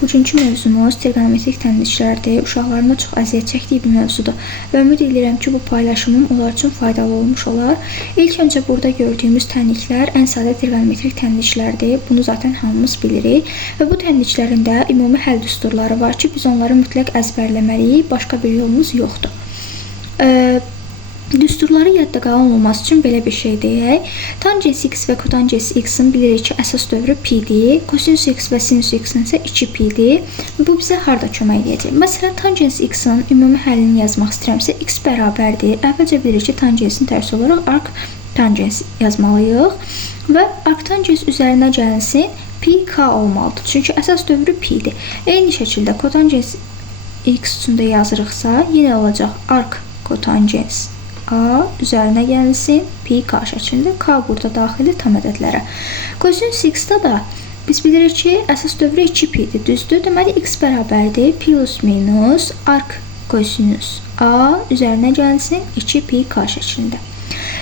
Bugünkü mövzumuz trigonometrik təndişlərdir. Uşaqlarına çox əziyyət çəkdiyi bir mövzudur və ümid edirəm ki, bu paylaşımım onlar üçün faydalı olmuş olar. İlk öncə burada gördüyümüz təndiklər ən sadə trigonometrik təndiklərdir. Bunu zaten hamımız bilirik və bu təndiklərin də ümumi həll düsturları var ki, biz onları mütləq əzbərləməliyik. Başqa bir yolumuz yoxdur. Düsturları yadda qalan olması üçün belə bir şey deyək. Tangens x və kotangens x-in bilirik ki, əsas dövrü pi-dir. Kosinus x və sinus x-in isə 2pi-dir. Bu bizə harda kömək edəcək? Məsələn, tangens x-in ümumi həllini yazmaq istəyirəmsə, x bərabərdir. Əvvəlcə bilirik ki, tangensin tərsi olaraq arc-tangens yazmalıyıq və arc-tangens üzərinə gəlinsin pi-k olmalıdır. Çünki əsas dövrü pi-dir. Eyni şəkildə kotangens x üçün də yazırıqsa, yenə olacaq arc-kotangens A üzərinə gəlsin pi k şəklində. K burada daxili tam ədədlərə. Kosinus x-da da biz bilirik ki, əsas dövrü 2pi-dir, düzdür? Deməli, x bərabərdir plus minus arc kosinus A üzərinə gəlsin 2pi k şəklində.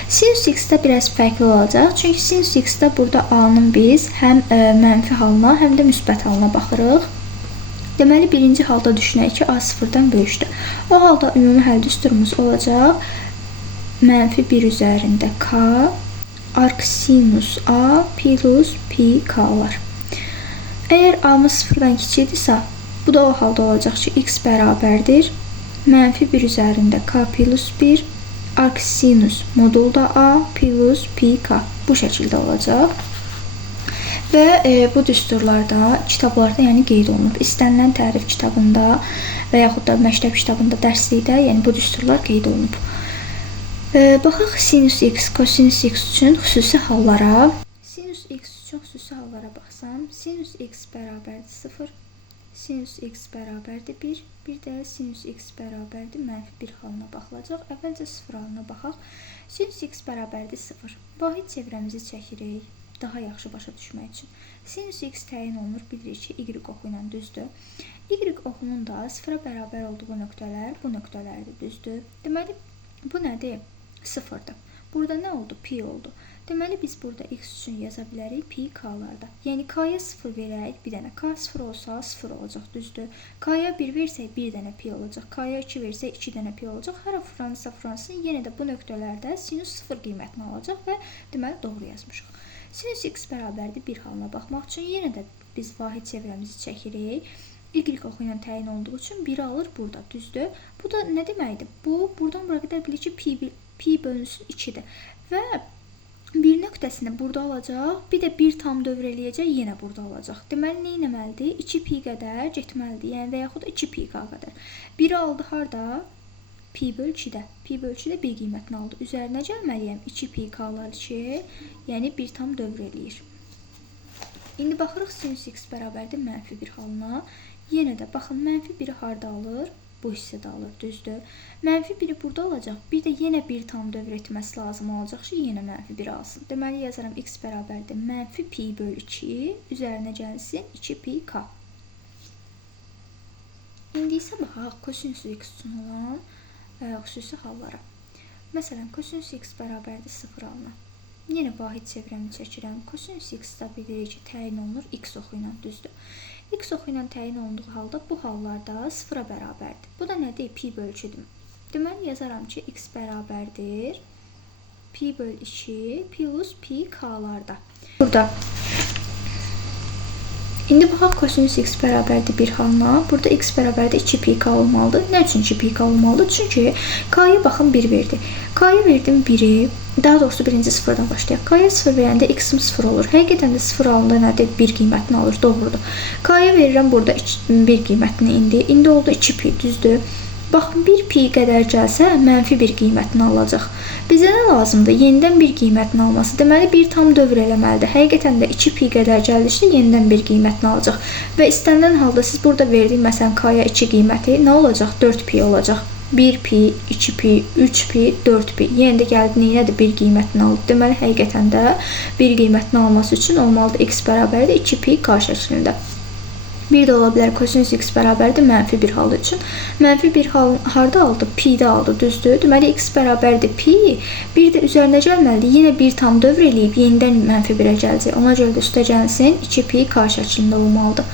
Sinus x-da biraz fərqli olacaq. Çünki sinus x-da burada A-nın biz həm mənfi halına, həm də müsbət halına baxırıq. Deməli, birinci halda düşünək ki, A sıfırdan böyükdür. O halda ümumi həll düsturumuz olacaq mənfi 1 üzərində k arc sinus A plus pi k var. Əgər A-mız sıfırdan kiçikdirsə, bu da o halda olacaq ki, x bərabərdir mənfi 1 üzərində k plus 1 arc sinus modulda A plus pi k. Bu şəkildə olacaq. Və bu düsturlarda, kitablarda yəni qeyd olunub. İstənilən tərif kitabında və yaxud da məktəb kitabında dərslikdə yəni bu düsturlar qeyd olunub. Baxaq sinus x, kosinus x üçün xüsusi hallara. Sinus x üçün xüsusi hallara baxsam, sinus x bərabərdir 0, sinus x bərabərdir 1, bir də sinus x bərabərdir mənfi 1 halına baxılacaq. Əvvəlcə 0 halına baxaq. Sinus x bərabərdir 0. Vahid çevrəmizi çəkirik, daha yaxşı başa düşmək üçün. Sinus x təyin olunur, bilirik ki, y oxu ilə düzdür. Y oxunun da 0-a bərabər olduğu nöqtələr bu nöqtələrdir, düzdür. Deməli, bu nədir? 0'dır. Burada nə oldu? Pi oldu. Deməli, biz burada x üçün yaza bilərik pi k'larda. Yəni, k'ya 0 verək, bir dənə k 0 olsa 0 olacaq, düzdür. K'ya 1 versək, bir dənə pi olacaq. K'ya 2 versək, 2 dənə pi olacaq. Hara Fransa Fransın, yenə də bu nöqtələrdə sinus 0 qiymətini alacaq və deməli, doğru yazmışıq. Sinus x bərabərdir 1 halına baxmaq üçün yenə də biz vahid çevrəmizi çəkirik. Y oxu ilə təyin olduğu üçün 1 alır burada, düzdür. Bu da nə deməkdir? Bu, buradan bura qədər bilir ki, pi bölünsün 2-dir. Və bir nöqtəsini burada alacaq, bir də 1 tam dövr eləyəcək, yenə burada alacaq. Deməli, nə etməlidir? 2pi qədər getməlidir, yəni və yaxud da 2pi k qədər. 1 aldı harda? Pi böl 2-də. Pi böl 2-də 1 qiymətini aldı. Üzərinə gəlməliyəm 2pi k'lar ki, yəni 1 tam dövr eləyir. İndi baxırıq sinus x bərabərdir mənfi 1 halına. Yenə də baxın, mənfi 1-i harda alır? Bu hissədə alır, düzdür. Mənfi 1-i burada alacaq. Bir də yenə 1 tam dövr etməsi lazım olacaq ki, yenə mənfi 1 alsın. Deməli, yazaram x bərabərdir mənfi pi böl 2, üzərinə gəlsin 2pi k. İndi isə baxaq kosinus x üçün olan xüsusi hallara. Məsələn, kosinus x bərabərdir 0 halına. Yenə vahid çevrəmi çəkirəm. Kosinus x-da bilirik ki, təyin olunur x oxu ilə, düzdür. X oxu ilə təyin olunduğu halda bu hallarda 0-a bərabərdir. Bu da nədir? Pi böl 2-dir. Deməli, yazaram ki, x bərabərdir pi böl 2 plus pi k'larda. Burada. İndi baxaq, kosinus x bərabərdir 1 halına. Burada x bərabərdir 2pi k olmalıdır. Nə üçün 2pi k olmalıdır? Çünki k'ya baxın 1 verdi. K'ya verdim 1-i. Daha doğrusu birinci sıfırdan başlayaq. K'ya 0 verəndə x-im 0 olur. Həqiqətən də 0 alında nədir? 1 qiymətini alır, doğrudur. K'ya verirəm burada 1 qiymətini indi. İndi oldu 2pi, düzdür. Baxın, 1pi qədər gəlsə, mənfi 1 qiymətini alacaq. Bizə nə lazımdır? Yenidən 1 qiymətini alması. Deməli, 1 tam dövr eləməlidir. Həqiqətən də 2pi qədər gəldikdə yenidən 1 qiymətini alacaq. Və istənilən halda siz burada verdiyin, məsələn, k'ya 2 qiyməti nə olacaq? 4pi olacaq. 1pi, 2pi, 3pi, 4pi. Yenə də gəldi, nədir? 1 qiymətini aldı. Deməli, həqiqətən də 1 qiymətini alması üçün olmalıdır x bərabərdir 2pi k şəklində. Bir də ola bilər kosinus x bərabərdir mənfi 1 halı üçün. Mənfi 1 hal harda aldı? Pi-də aldı, düzdür. Deməli, x bərabərdir pi. Bir də üzərinə gəlməlidir. Yenə 1 tam dövr eləyib, yenidən mənfi 1-ə gələcək. Ona görə də üstə gəlsin 2pi k şəklində olmalıdır.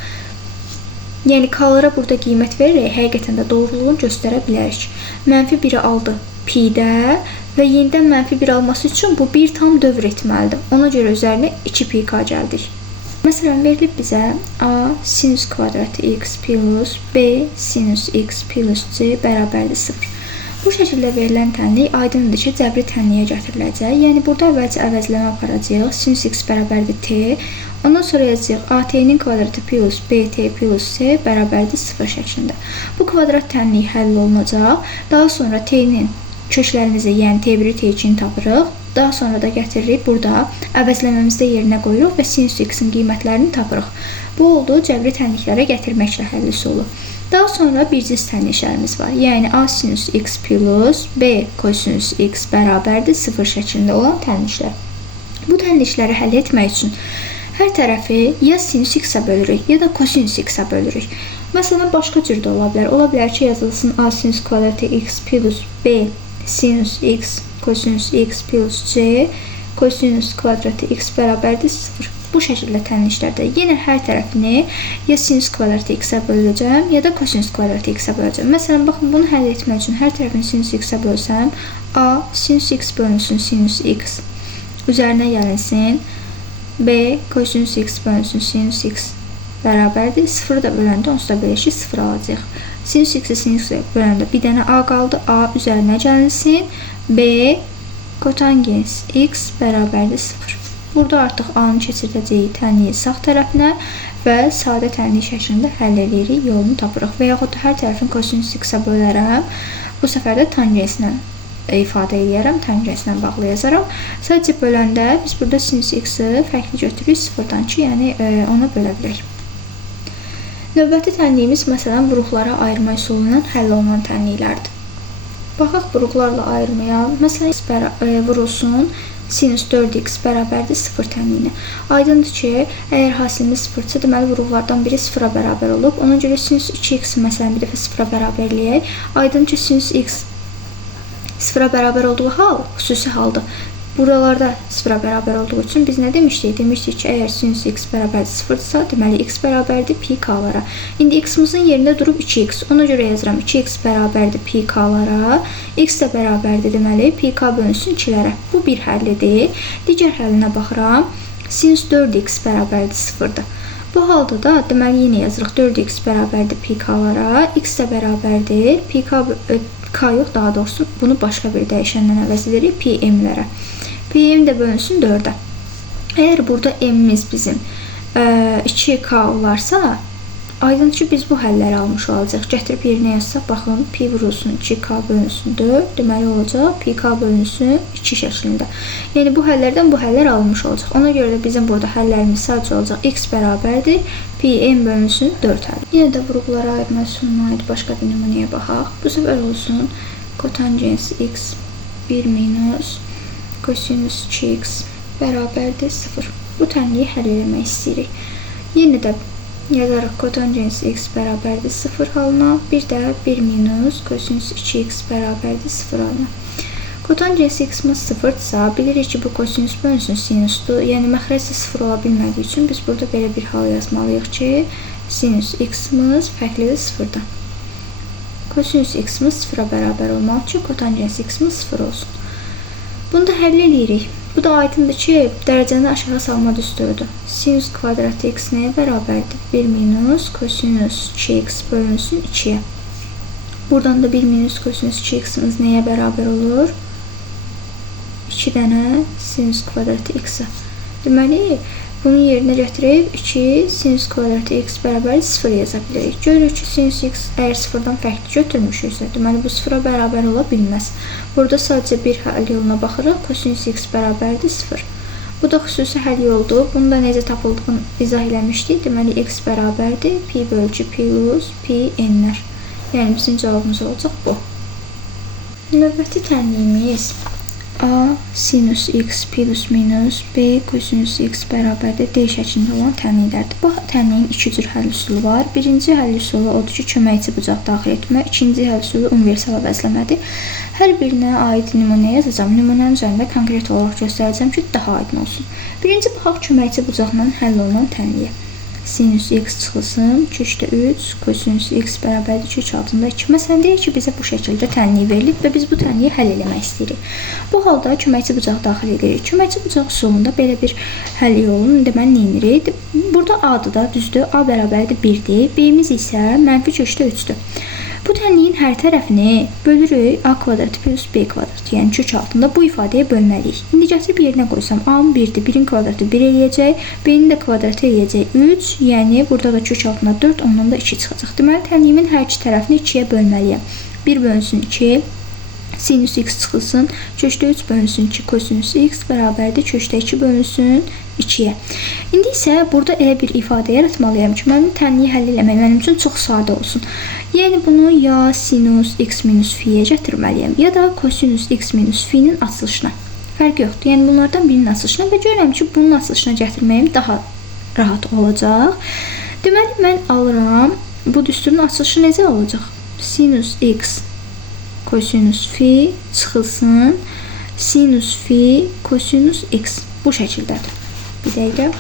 Yəni k-lara burada qiymət verərək həqiqətən də doğruluğunu göstərə bilərik. -1-i aldı pi-də və yenidən -1 alması üçün bu 1 tam dövr etməlidir. Ona görə üzərinə 2πk gəldik. Məsələn, verilib bizə a sinus kvadratı x plus b sinus x plus c bərabərdir 0. Bu şəkildə verilən tənlik aydındır ki, cəbri tənliyə gətiriləcək. Yəni, burada əvvəlcə əvəzləmə aparacaq. Sinus x bərabərdir t. Ondan sonra yazacaq a-t'nin kvadratı plus b-t plus c bərabərdir 0 şəklində. Bu kvadrat tənliyi həll olunacaq. Daha sonra t-nin köklərimizi, yəni t1-i, t2-ni tapırıq. Daha sonra da gətiririk burada əvəzləməmizdə yerinə qoyuruq və sinus x-in qiymətlərini tapırıq. Bu oldu cəbri tənliklərə gətirməklə həllisi olur. Daha sonra bir cins tənliklərimiz var. Yəni a sinus x plus b kosinus x bərabərdir 0 şəklində olan tənliklər. Bu tənlikləri həll etmək üçün hər tərəfi ya sinus x-ə bölürük, ya da kosinus x-ə bölürük. Məsələn, başqa cür də ola bilər. Ola bilər ki, yazılsın a sinus kvadratı x plus b sinus x kosinus x plus c kosinus kvadratı x bərabərdir 0. Bu şəkildə tənliklərdə yenə hər tərəfini ya sinus kvadratı x-ə böləcəm, ya da kosinus kvadratı x-ə böləcəm. Məsələn, baxın, bunu həll etmək üçün hər tərəfini sinus x-ə bölsəm, a sinus x bölünsün sinus x üzərinə gəlinsin, b kosinus x bölünsün sinus x bərabərdir. 0-ı da böləndə onsuz da belə ki, 0 alacaq. Sinus x-i sinus x böləndə bir dənə a qaldı, a üzərinə gəlinsin, b kotangens x bərabərdir 0. Burada artıq a-nı keçirdəcəyi tənliyi sağ tərəfinə və sadə tənlik şəklində həll edirik, yolunu tapırıq. Və yaxud da hər tərəfin kosinus x-ə bölərəm. Bu səfər də tangensinə ifadə edərəm, tangensinə bağlı yazaram. Sadəcə böləndə biz burada sinus x-i fərqli götürürük 0-dan ki, yəni ona bölə bilək. Növbəti tənliyimiz, məsələn, vuruqlara ayırma üsulu ilə həll olunan tənliklərdir. Baxaq vuruqlarla ayırmaya. Məsələn, x vurulsun sinus 4x bərabərdir 0 tənliyinə. Aydındır ki, əgər hasilimiz 0-dırsa, deməli vuruqlardan biri 0-a bərabər olub. Ona görə sinus 2x məsələn bir dəfə 0-a bərabərləyək. Aydındır ki, sinus x 0-a bərabər olduğu hal xüsusi haldır. Buralarda 0-a bərabər olduğu üçün biz nə demişdik? Demişdik ki, əgər sinus x bərabərdir 0-dırsa, deməli x bərabərdir pi k-lara. İndi x-imizin yerində durub 2x. Ona görə yazıram 2x bərabərdir pi k-lara. X də bərabərdir, deməli pi k bölünsün 2-lərə. Bu bir həllidir. Digər həllinə baxıram. Sinus 4x bərabərdir 0-dır. Bu halda da deməli yenə yazırıq 4x bərabərdir pi k-lara. X də bərabərdir pi k yox, daha doğrusu bunu başqa bir dəyişəndən əvəz edirik pi m-lərə. Pi m də bölünsün 4-ə. Əgər burada m-imiz bizim 2k olarsa, aydındır ki, biz bu həlləri almış olacaq. Gətirib yerinə yazsaq, baxın, pi vurulsun 2k bölünsün 4, deməli olacaq pi k bölünsün 2 şəklində. Yəni bu həllərdən bu həllər alınmış olacaq. Ona görə də bizim burada həllərimiz sadəcə olacaq x bərabərdir pi m bölünsün 4 həll. Yenə də vuruqlara ayırma üsuluna aid başqa bir nümunəyə baxaq. Bu səfər olsun kotangens x 1 minus kosinus 2x bərabərdir 0. Bu tənliyi həll eləmək istəyirik. Yenə də yazarıq kotangens x bərabərdir 0 halına, bir də 1 minus kosinus 2x bərabərdir 0 halına. Kotangens x-imiz 0-dırsa, bilirik ki, bu kosinus bölünsün sinusdur. Yəni, məxrəcdə 0 ola bilmədiyi üçün biz burada belə bir hal yazmalıyıq ki, sinus x-imiz fərqlidir 0-dan. Kosinus x-imiz 0-a bərabər olmalı ki, kotangens x-imiz 0 olsun. Bunu da həll edirik. Bu da aydındır ki, dərəcəni aşağı salma düsturudur. Sinus kvadratı x nəyə bərabərdir? 1 minus kosinus 2x bölünsün 2-yə. Buradan da 1 minus kosinus 2x-imiz nəyə bərabər olur? 2 dənə sinus kvadratı x-ə. Deməli, bunun yerinə gətirib 2 sinus kvadratı x bərabər 0 yaza bilərik. Görürük ki, sinus x əgər 0-dan fərqli götürmüşüksə, deməli bu 0-a bərabər ola bilməz. Burada sadəcə bir həll yoluna baxırıq. Kosinus x bərabərdir 0. Bu da xüsusi həll yoldur. Bunu da necə tapıldığını izah eləmişdik. Deməli, x bərabərdir pi bölgü plus pi n-lər. Yəni, bizim cavabımız olacaq bu. Növbəti tənliyimiz a sinus x plus minus b kosinus x bərabərdir d şəklində olan tənliklərdir. Bu tənliyin iki cür həll üsulu var. Birinci həll üsulu odur ki, köməkçi bucaq daxil etmə. İkinci həll üsulu universal əvəzləmədir. Hər birinə aid nümunə yazacağım. Nümunənin üzərində konkret olaraq göstərəcəm ki, daha aydın olsun. Birinci baxaq köməkçi bucaqla həll olunan tənliyə. sinüs x çıxılsın 2/3 kosinüs x bərabərdir 2 altında 2. Məsələn, deyək ki, bizə bu şəkildə tənliyi verilib və biz bu tənliyi həll eləmək istəyirik. Bu halda köməkçi bucaq daxil edirik. Köməkçi bucaq üsulunda belə bir həll yolunu deməli nə edirik? Burada A-dır da, düzdür? A bərabərdir 1-dir. B-miz isə -3-dür. Bu tənliyin hər tərəfini bölürük A kvadratı plus B kvadratı, yəni kök altında bu ifadəyə bölməliyik. İndi gətirib yerinə qoysam A-nın 1-dir, 1-in kvadratı 1 eləyəcək, B-nin də kvadratı eləyəcək 3, yəni burada da kök altında 4, ondan da 2 çıxacaq. Deməli, tənliyimin hər iki tərəfini 2-yə bölməliyəm. 1 bölünsün 2, sinüs x çıxılsın, kökdə 3 bölünsün 2, kosinüs x bərabərdir, kökdə 2 bölünsün 2-yə. İndi isə burada elə bir ifadə yaratmalıyam ki, mənim tənliyi həll eləmək mənim üçün çox sadə olsun. Yəni bunu ya sinus x minus fiyə gətirməliyəm, ya da kosinus x minus fi'nin açılışına. Fərq yoxdur. Yəni bunlardan birinin açılışına və görürəm ki, bunun açılışına gətirməyim daha rahat olacaq. Deməli, mən alıram, bu düsturun açılışı necə olacaq? Sinus x kosinus fi çıxılsın, sinus fi kosinus x bu şəkildədir. Bir dəqiqə.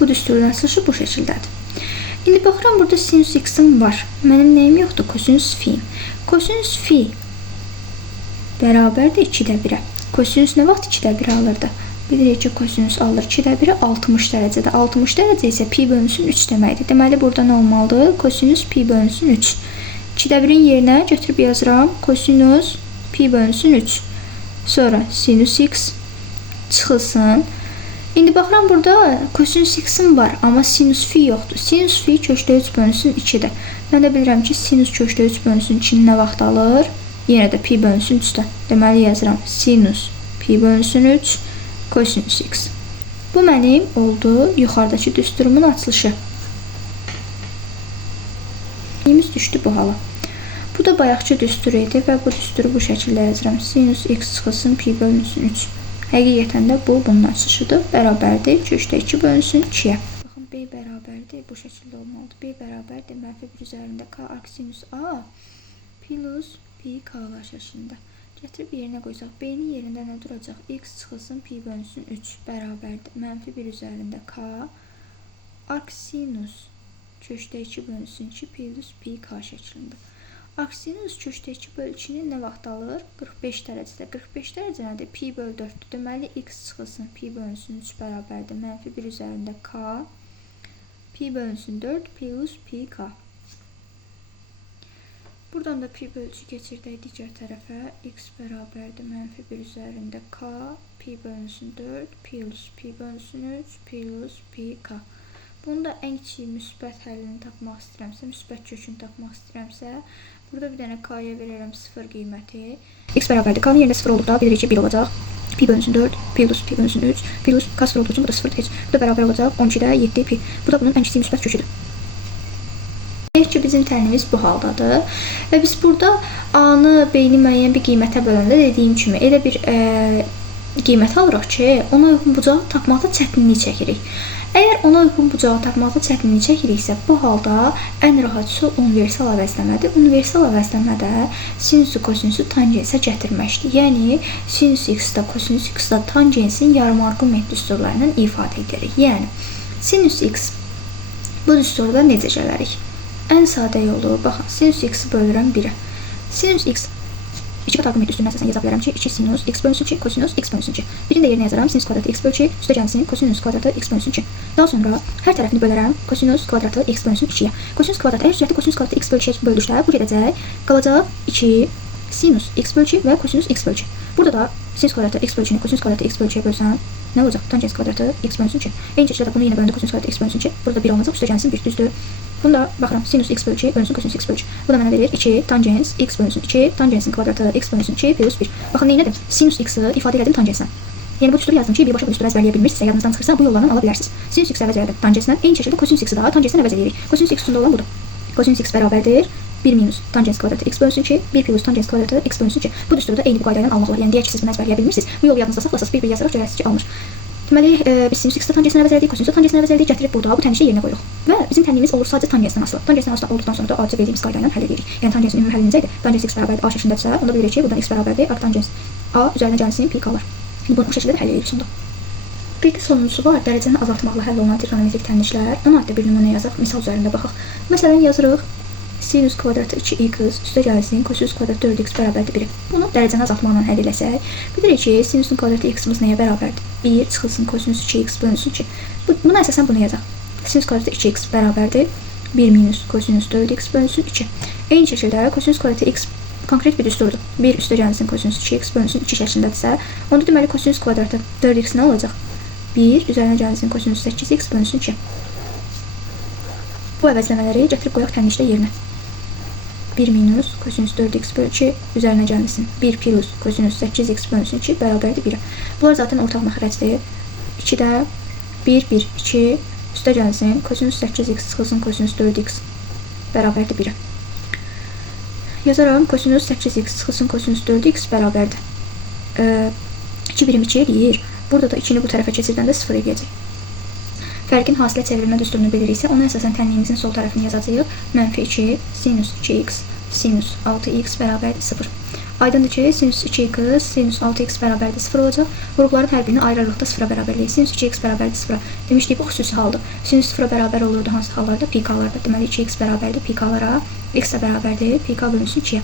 Bu düsturun açılışı bu şəkildədir. İndi baxıram, burada sinus x-im var. Mənim nəyim yoxdur? Kosinus fi'm. Kosinus fi bərabərdir 2-də 1-ə. Kosinus nə vaxt 2-də 1 alırdı? Bilirik ki, kosinus alır 2-də 1-ə 60 dərəcədə. 60 dərəcə isə pi bölünsün 3 deməkdir. Deməli, burada nə olmalıdır? Kosinus pi bölünsün 3. 2-də 1-in yerinə götürüb yazıram. Kosinus pi bölünsün 3. Sonra sinus x çıxılsın. İndi baxıram, burada kosinus x-im var, amma sinus fi yoxdur. Sinus fi kökdə 3 bölünsün 2-dir. Mən də bilirəm ki, sinus kökdə 3 bölünsün 2-ni nə vaxt alır? Yenə də pi bölünsün 3-dən. Deməli, yazıram sinus pi bölünsün 3, kosinus x. Bu mənim oldu yuxarıdakı düsturumun açılışı. Neyimiz düşdü bu hala. Bu da bayaqçı düstur idi və bu düsturu bu şəkildə yazıram. Sinus x çıxılsın pi bölünsün 3. Həqiqətən də bu bunun açılışıdır. Bərabərdir. Kökdə 2 bölünsün 2-yə. Baxın, B bərabərdir. Bu şəkildə olmalıdır. B bərabərdir. -1 üzərində k arc sinus a plus pi k-lar şəklində. Gətirib yerinə qoysaq, B-nin yerində nə duracaq? X çıxılsın pi bölünsün 3 bərabərdir. -1 üzərində k arc sinus kökdə 2 bölünsün 2 plus pi k şəklində. Arcsinus kökdə 2 bölü 2-ni nə vaxt alır? 45 dərəcədə. 45 dərəcə nədir? Pi bölü 4-dür. Deməli, x çıxılsın pi bölünsün 3 bərabərdir. -1 üzərində k pi bölünsün 4 plus pi k. Buradan da pi bölü 3 keçirdək digər tərəfə. X bərabərdir. -1 üzərində k pi bölünsün 4 plus pi bölünsün 3 plus pi k. Bunu da ən kiçik müsbət həllini tapmaq istəyirəmsə, müsbət kökünü tapmaq istəyirəmsə, burada bir dənə k-ya verərəm 0 qiyməti. X bərabərdir. K-nın yerində 0 olduqda bilirik ki, 1 olacaq. Pi bölünsün 4, plus pi bölünsün 3, plus k 0 olduğu üçün bu da 0 heç. Bu da bərabər olacaq 12-də 7 pi. Bu da bunun ən kiçik müsbət köküdür. Deyək ki, bizim tənliyimiz bu haldadır. Və biz burada A-nı, B-ni müəyyən bir qiymətə böləndə dediyim kimi elə bir qiymət alırıq ki, ona uyğun bucağı tapmaqda çətinlik çəkirik. Əgər ona uyğun bucağı tapmaqda çətinlik çəkiriksə, bu halda ən rahat üsul universal əvəzləmədir. Universal əvəzləmədə sinusu, kosinusu tangensə gətirməkdir. Yəni, sinus x-də, kosinus x-də tangensin yarım arqument düsturlarından ifadə edirik. Yəni, sinus x bu düsturda necə gələrik? Ən sadə yolu, baxın, sinus x-i bölürəm 1-ə. Sinus x 2 qat arqument üstünün əsasına yaza bilərəm ki, 2 sinus x bölünsün 2, kosinus x bölünsün 2. Birini də yerinə yazaram, sinus kvadratı x bölü 2, üstə gəlsin, kosinus kvadratı x bölünsün 2. Daha sonra hər tərəfini bölərəm, kosinus kvadratı x bölünsün 2-yə. Kosinus kvadratı, əgər sürekli kosinus kvadratı x bölü 2-yə böldükdə, bu gedəcək, qalacaq 2 sinus x bölü 2 və kosinus x bölü 2. Burada da sinus kvadratı x bölü 2-ni kosinus kvadratı x bölü 2-yə bölsəm, nə olacaq? Tangens kvadratı x bölünsün 2. Eyni şəkildə də bunu yenə bölündə kosinus kvadratı x bölünsün 2. Burada 1 olacaq, üstə gəlsin 1, düzdür. Bunu da baxıram, sinus x bölü 2 bölünsün kosinus x bölü 2. Bu da mənə verir 2 tangens x bölünsün 2, tangensin kvadratı x bölünsün 2 plus 1. Baxın, neynədir? Sinus x-i ifadə elədim tangenslə. Yəni bu düsturu yazdım ki, birbaşa bu düsturu əzbərləyə bilmirsinizsə, yadınızdan çıxırsa bu yollardan ala bilərsiniz. Sinus x-i əvəz elədim tangenslə, eyni şəkildə kosinus x-i da tangenslə əvəz edirik. Kosinus x üstündə olan budur. Kosinus x bərabərdir 1 minus tangens kvadratı x bölünsün 2, 1 plus tangens kvadratı x bölünsün 2. Bu düsturu da eyni bu qayda ilə almaq olar. Yəni deyək ki, siz bunu əzbərləyə bilmirsiniz. Bu yolu yadınızda saxlasaq, bir yazaraq görərsiniz ki, alınır. Deməli, biz sinus x-i tangensinə əvəz elədik, kosinus tangensinə əvəz elədik, gətirib burada bu tənişi yerinə qoyuruq. Və bizim tənliyimiz olur sadəcə tangensindən asılı. Tangensindən asılı olduqdan sonra da adicə verdiyimiz qayda ilə həll edirik. Yəni tangensin ümumi həlli necədir? Tangens x bərabərdir a şəklindədirsə, onda bilirik ki, buradan x bərabərdir arc tangens a üzərinə gəlsin pi qalır. Bunu bu şəkildə də həll edirik sonda. Bir də sonuncusu var, dərəcəni azaltmaqla həll olunan trigonometrik tənliklər. Ona aid bir nümunə yazaq, misal üzərində baxaq. Məsələn, yazırıq sinus kvadratı 2x üstə gəlsin, kosinus kvadratı 4x bərabərdir 1. Bunu dərəcəni azaltmaqla həll eləsək, bilirik ki, sinusun kvadratı x-imiz nəyə bərabərdir? 1 çıxılsın kosinus 2x bölünsün 2. Buna əsasən bunu yazaq. Sinus kvadratı 2x bərabərdir 1 minus kosinus 4x bölünsün 2. Eyni şəkildə kosinus kvadratı x konkret bir düsturdur. 1 üstə gəlsin kosinus 2x bölünsün 2 şəklindədirsə, onda deməli kosinus kvadratı 4x nə olacaq? 1 üzərinə gəlsin kosinus 8x bölünsün 2. Bu əvəzləmələri gətirib qoyaq tənlikdə yerinə. 1 minus kosinus 4x bölü 2 üzərinə gəlsin. 1 plus kosinus 8x bölünsün 2 bərabərdir 1-ə. Bunlar zaten ortaq məxrəcdir. 2-də 1, 1, 2 üstə gəlsin kosinus 8x çıxılsın kosinus 4x bərabərdir 1-ə. Yazaram kosinus 8x çıxılsın kosinus 4x bərabərdir. 2 birim 2 eləyir. Burada da 2-ni bu tərəfə keçirdəndə 0 eləyəcək. Fərqin hasilə çevrilmə düsturunu biliriksə, ona əsasən tənliyimizin sol tərəfini yazacağıq. -2 sinus 2x sinus 6x bərabərdir 0. Aydındır ki, sinus 2x sinus 6x bərabərdir 0 olacaq. Qrupların hər birini ayrı-ayrılıqda 0-a bərabərləyək. Sinus 2x bərabərdir 0-a. Demişdik, bu xüsusi haldır. Sinus 0-a bərabər olurdu hansı hallarda? Pikalarda. Deməli, 2x bərabərdir pikalara, x də bərabərdir pika bölünsün 2-yə.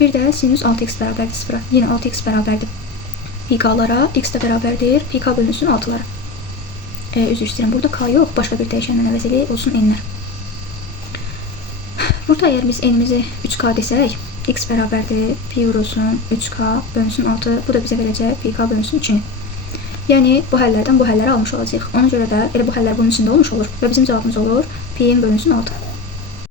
Bir də sinus 6x bərabərdir 0-a. Yenə 6x bərabərdir pikalara, x də bərabərdir pika bölünsün 6-lara. Üzr istəyirəm, burada k yox, başqa bir dəyişənlə əvəz eləyək, olsun n-lər. Burada əgər biz n-imizi 3k desək, x bərabərdir pi vurulsun 3k bölünsün 6, bu da bizə verəcək pk bölünsün 2-ni. Yəni, bu həllərdən bu həlləri almış olacaq. Ona görə də elə bu həllər bunun içində olmuş olur və bizim cavabımız olur pi bölünsün 6.